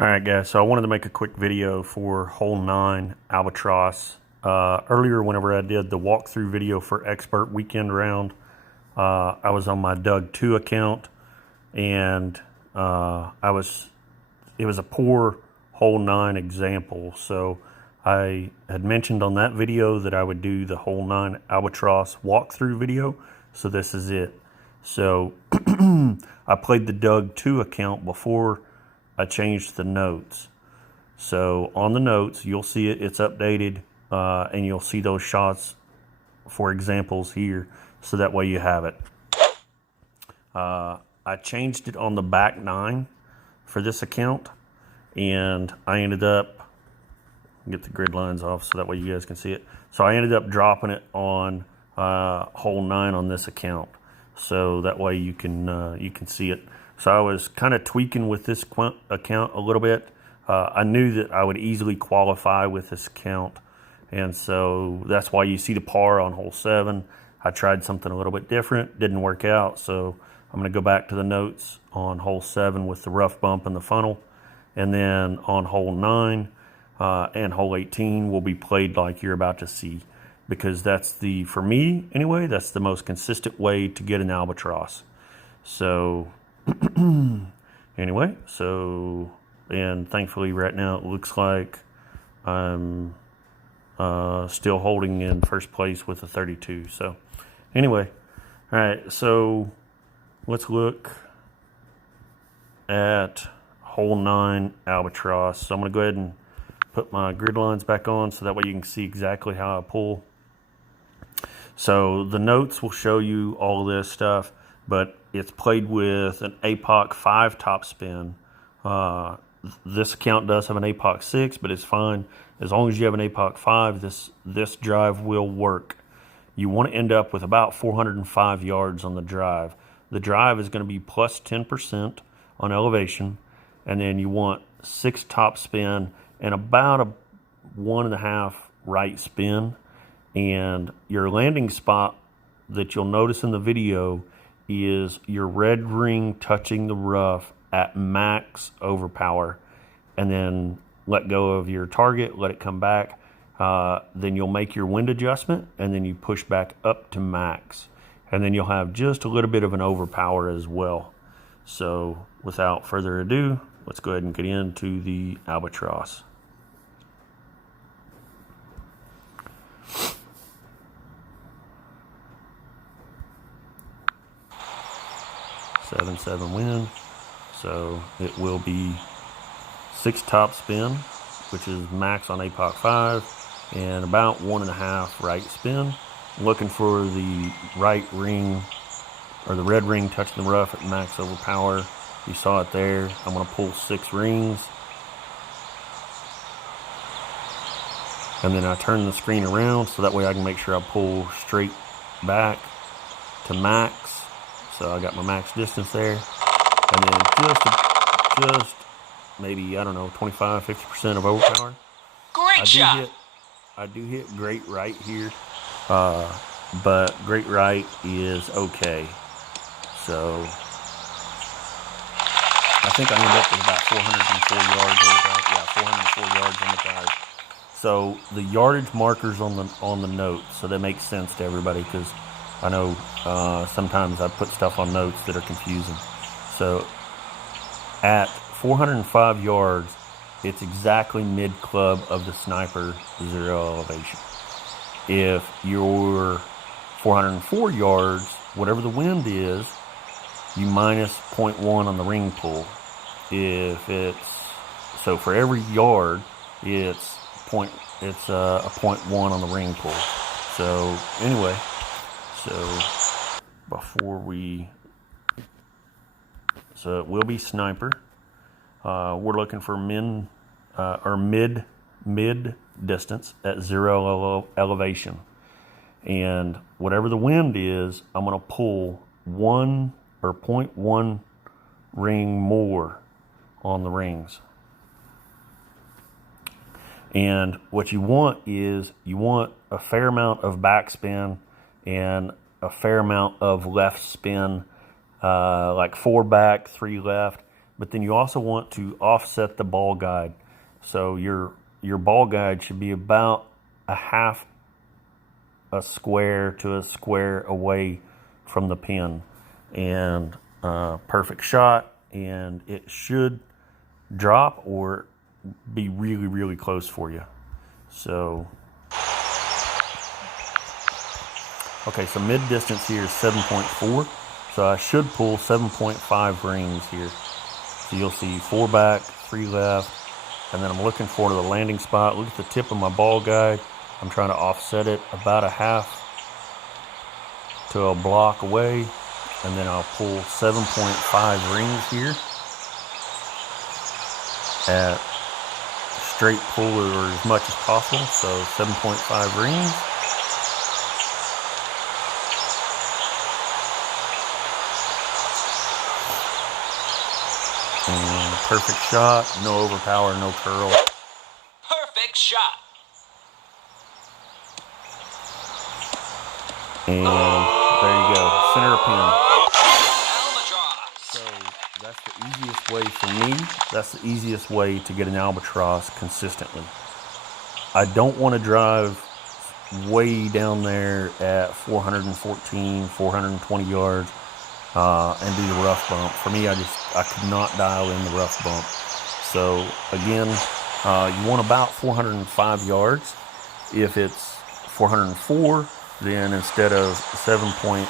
Alright guys, so I wanted to make a quick video for hole 9 albatross. Earlier whenever I did the walkthrough video for expert weekend round, I was on my Doug 2 account and it was a poor hole 9 example. So I had mentioned on that video that I would do the hole 9 albatross walkthrough video. So this is it. So I played the Doug 2 account before I changed the notes. So on the notes, you'll see it's updated, and you'll see those shots for examples here, so that way you have it. I changed it on the back 9 for this account, and I ended up, get the grid lines off so that way you guys can see it. So I ended up dropping it on hole 9 on this account, so that way you can see it. So I was kind of tweaking with this account a little bit. I knew that I would easily qualify with this account, and so that's why you see the par on hole 7. I tried something a little bit different, didn't work out, so I'm going to go back to the notes on hole 7 with the rough bump and the funnel, and then on hole 9 and hole 18 will be played like you're about to see, because that's for me anyway, that's the most consistent way to get an albatross. So anyway, and thankfully right now it looks like I'm still holding in first place with a 32. So anyway, all right, so let's look at hole 9 albatross. So I'm going to go ahead and put my grid lines back on so that way you can see exactly how I pull. So the notes will show you all of this stuff, but it's played with an APOC 5 topspin. This account does have an APOC 6, but it's fine. As long as you have an APOC 5, this drive will work. You want to end up with about 405 yards on the drive. The drive is going to be plus 10% on elevation, and then you want 6 topspin and about a 1.5 right spin. And your landing spot that you'll notice in the video is your red ring touching the rough at max overpower, and then let go of your target, let it come back. Then you'll make your wind adjustment, and then you push back up to max, and then you'll have just a little bit of an overpower as well. So without further ado, let's go ahead and get into the albatross. 7-7 wind, so it will be 6 top spin, which is max on APOC 5, and about 1.5 right spin. I'm looking for the right ring, or the red ring touching the rough at max overpower. You saw it there. I'm going to pull 6 rings, and then I turn the screen around so that way I can make sure I pull straight back to max. So I got my max distance there, and then just maybe, I don't know, 25-50% of overpower. Great shot. I do hit great right here, but great right is okay. So I think I end up with about 404 yards over that. Yeah, 404 yards on the drive. So the yardage markers on the notes, so that makes sense to everybody, because I know sometimes I put stuff on notes that are confusing. So at 405 yards, it's exactly mid-club of the sniper 0 elevation. If you're 404 yards, whatever the wind is, you minus 0.1 on the ring pull. So for every yard, it's a 0.1 on the ring pull. So anyway, so it will be sniper. We're looking for mid distance at 0 elevation, and whatever the wind is, I'm going to pull 1 or 0.1 ring more on the rings. And what you want is a fair amount of backspin and a fair amount of left spin, like 4 back, 3 left. but then you also want to offset the ball guide. So your ball guide should be about a half a square to a square away from the pin, and perfect shot, and it should drop or be really, really close for you. So, okay, so mid distance here is 7.4, so I should pull 7.5 rings here. So you'll see 4 back, 3 left, and then I'm looking for the landing spot. Look at the tip of my ball guide. I'm trying to offset it about a half to a block away, and then I'll pull 7.5 rings here at straight pull or as much as possible. So 7.5 rings. And perfect shot, no overpower, no curl. Perfect shot. And there you go, center of pin. Albatross. So that's the easiest way for me. That's the easiest way to get an albatross consistently. I don't want to drive way down there at 414, 420 yards and do the rough bump. For me, I could not dial in the rough bump. So again, you want about 405 yards. If it's 404, then instead of 7.5